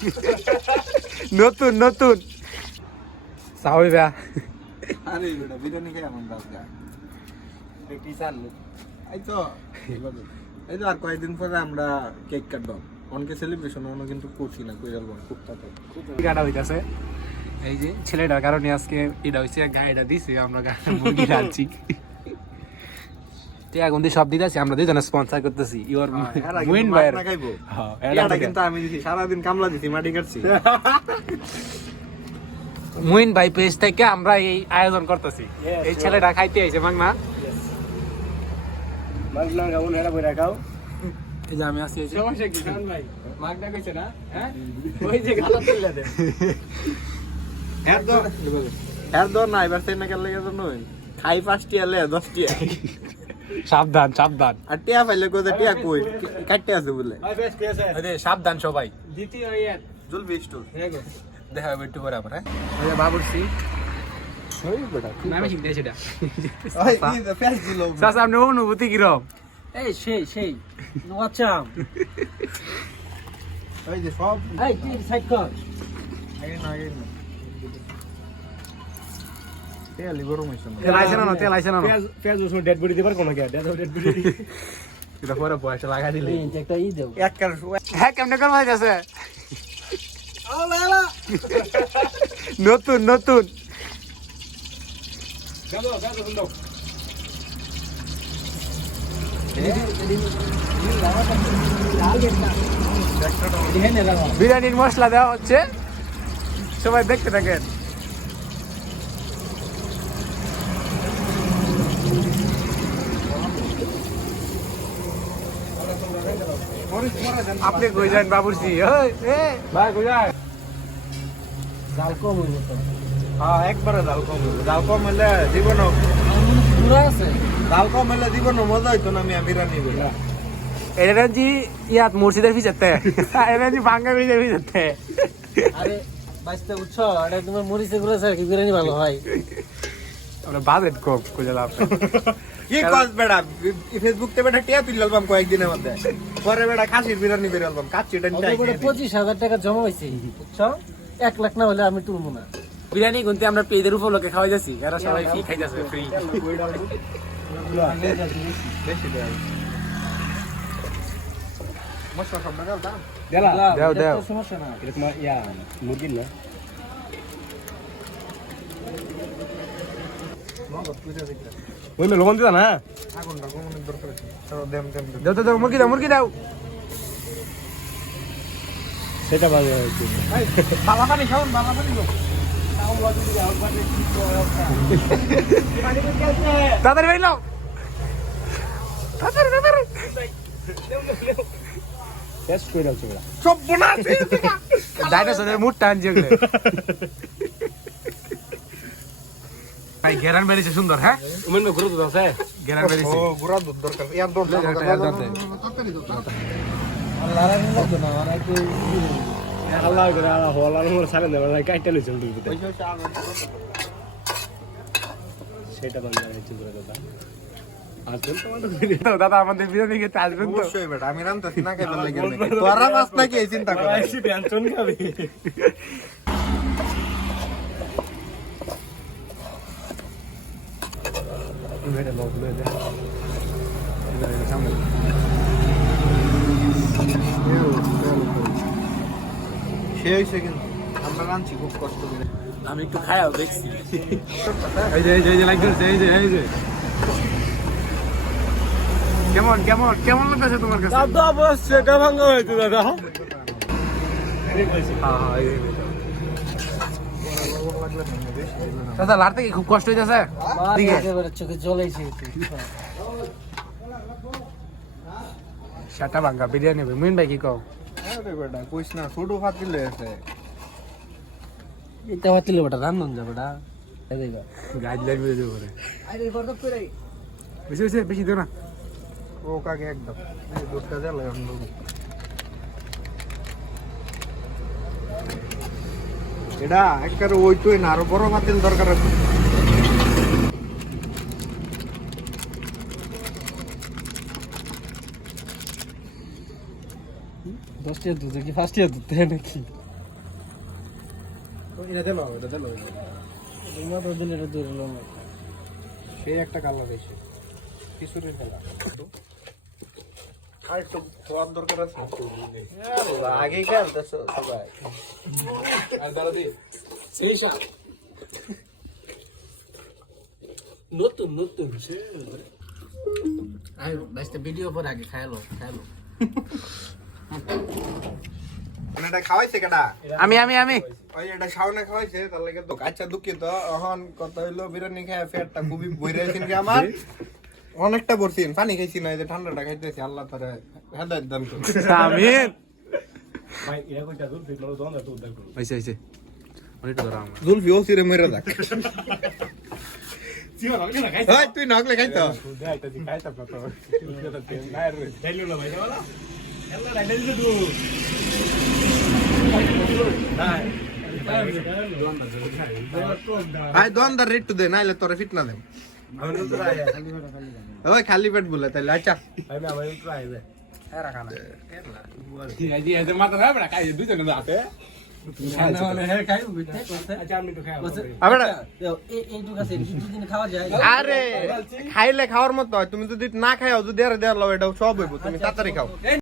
নতুন নতুন। সাহবে ব্যা। আরে বেটা বিরিয়ানি খাই আমার দাস গা। পেটি চালু এই তো এই তো আর কয়েকদিন পরে আমরা কেক কাটবো। অনেকে সেলিব্রেশন অন্য কিন্তু করছি না কই যাব খুব তাতে। কাটা হইতাছে? এই যে ছেলেটার কারণে আজকে এটা হইছে গাড়িটা দিছি আমরা গা- মুরগি রাখছি এখন দিয়ে সব দিতেছি আমরা দুজনে স্পন্সর করতেছি ইউর খাইবো হ্যাঁ, এটা কিন্তু আমি দিছি সারাদিন কামলা দিছি মাটি কাটছি মুইন ভাই পেজ থেকে আমরা এই আয়োজন করতেছি এই ছেলেটা খাইতে আইছে মাগনা মাগনা খাব না বইরা খাও এই যে আমি আসছি এই সমস্যা কি জান ভাই মাগনা কইছে না হ্যাঁ ওই যে গালা তুললে দে হ্যাঁ হ্যাঁ তো না এবার সেই না কেন লেগে তো নই খাই পাঁচ টিয়া লে দশ টিয়া সাবধান সাবধান। আর টিয়া পাইলে কোথায় টিয়া কই? কাটতে আছে বলে। যে সাবধান সবাই। দ্বিতীয় ইয়ার। জলদি স্টোর। দেখো দেখা হবে একটু পরে আবার হ্যাঁ? বাবুরসি অনুভূতি কিরম? এই সেই সেই। যে সব এই সাইড কর। আগে না আগে না। তেল গরম হইছে তেল আইছে না না, তেল আইছে না না? পেঁয়াজ পেঁয়াজ ওসব ডেড বডি দিবার কোনো কে ডেড ডেড বডি এটা পরে পয়সা লাগা দিলে। একটা ই দেও। এক কার হ্যাঁ কেমনে করব যাচ্ছে নতুন নতুন। বিরিয়ানির মশলা দেওয়া হচ্ছে। সবাই দেখতে থাকেন। আপনি কই যান এ ভাই কোথায় জাল কম হইব হ্যাঁ একবারে জাল কম হইল। জাল কম হইলে জীবন পুরা আছে। জাল কম হইলে জীবন মজা হইতো না আমি বিরিয়ানি বলে এটা জি ইয়াত মুর্শিদের পিছাতে এটা জি বাঙ্গা ব্রিজের পিছাতে আরে বাইসতে উঠছো এটা তোমার মরিচে গুলো স্যার কি বিরিয়ানি ভালো হয়? আমরা বাজেট কম কইলাম কি কস বেড়া? ফেসবুক তে বেটা টিয়া তুলে আলবাম কয়েকদিনের মধ্যে। পরে বেটা খাসির বিরিয়ানি বের আলবাম কাচ্চি ওদের করে পঁচিশ হাজার টাকা জমা হয়েছে বুঝছ? এক লাখ না হলে আমি তুলবো না। বিরিয়ানি গুনতে আমরা পেদের উপলক্ষে খাওয়াই যাচ্ছি এরা সবাই ফ্রি খাইতেছে ফ্রি মশলা সব না দেলা। দাও, দাও। সমস্যা না। এরকম ইয়া মুরগির না? মে লবণ দিতা না। দাও দাও মুরগি দাও মুরগি দাও। সেটা বাজে হয়েছে বালা পানি খাওন বালা পানি খাও তাড়াতাড়ি নাও টেস্ট করে দাও সব বোনা ডাইনোসরের মুড ওগুলো। ভাই গেরান বেরিয়েছে সুন্দর হ্যাঁ? উমেন মে ঘুরে তো আছে? গেরান বেরিয়েছে। ও গুড়া দুধ দরকার। ইয়ার দরকার লে, একটা, একটা, একটা। লারা নি না মানে একটু আল্লাহ করে আল্লাহ হলার মোর সারে দেব না কাইটা লইছে দিতে সেটা আর তো তোমার তো দাদা আমাদের বিরিয়ানি খেতে আসবেন তো? অবশ্যই বেটা আমি রান্তাছি না খাইবার লাগে তোরা মাছ নাকি এই চিন্তা কর। টেনশন খাবি এটা লোক লয়ে দে এবারে সামনে সে হইছে কিন্তু আমরা রাঁধছি খুব কষ্ট করে আমি একটু খায়াও দেখছি। এই যে এই যে এই যে লাইক ধরছে এই যে এই যে। কেমন কেমন কেমন লাগতেছে তোমার কাছে? দাদা বস সেটা ভাঙা হয়েছে দাদা। হ্যাঁ হ্যাঁ। দাদা লাড়তে কি খুব কষ্ট হইতেছে? চোখে জ্বলাইছে সাটা ভাঙ্গা বিরিয়ানি হবে। মুইন ভাই কি কও? কইস না ছোট ফাতিল লয়ে আছে এটা হচ্ছিল বেটা রান্ধন যা বেটা গাছ লাগবে যে করে বেশি বেশি বেশি দিও না। ও কাকে একদম। দুধটা। এটা একবারে ওইটুই না আরও বড় ফাতিল দরকার আছে। দশটা দুধ কি ফার্স্ট ইয়ার দুধ নাকি? এটা দিলো এটা দিলো দূরে সেই একটা কালার এসে কিশোরের খেলা। একটু খাওয়ার দরকার আছে? আগে খেলতেছ সবাই। আর সেই সাপ। নতুন নতুন আই বাইসটা ভিডিও পর আগে খাইলো খাইলো। মানে এটা খাওয়াইছে কেডা? আমি আমি আমি। ওই এটা শাওনে খাওয়াইছে তার লাগে তো আচ্ছা দুঃখিত। এখন কত হইল বিরিয়ানি খেয়ে পেটটা খুবই বইরে আছেন কি আমার? অনেকটা পড়ছি পানি খাইছি না এই যে ঠান্ডাটা খাইতেছি আল্লাহ তারে হেদায়ত দান করুন আমিন। ভাই এরা কইতা থেকে লোক দোন তো দেখো হইছে হইছে অনেকটা ধরা আমরা। জুলফি ও সিরে মেরে যাক। সিমা লাগে না খাই ওই তুই নকলে খাইতো দেখ তা। খাই তা তো না রে খাইলো না ভাই বলা এলা রাইলে দিতে দু ভাই দোকানদার রেট টু দে নাইলে তোরে ফিট না দেব। ওই খালি পেট বলে তাইলে আচ্ছা। আমি আমার ট্রাই বে এই যে মাথা খাবে না। খাই দুইজনে দাঁতে আচ্ছা আমি তো খাই আবার এইটুকু আছে দুদিন খাওয়া যায় আরে খাইলে খাওয়ার মতো হয়। তুমি যদি না খাও যদি আর দেওয়ার লাও এটা সব হইব। তুমি তাড়াতাড়ি খাও।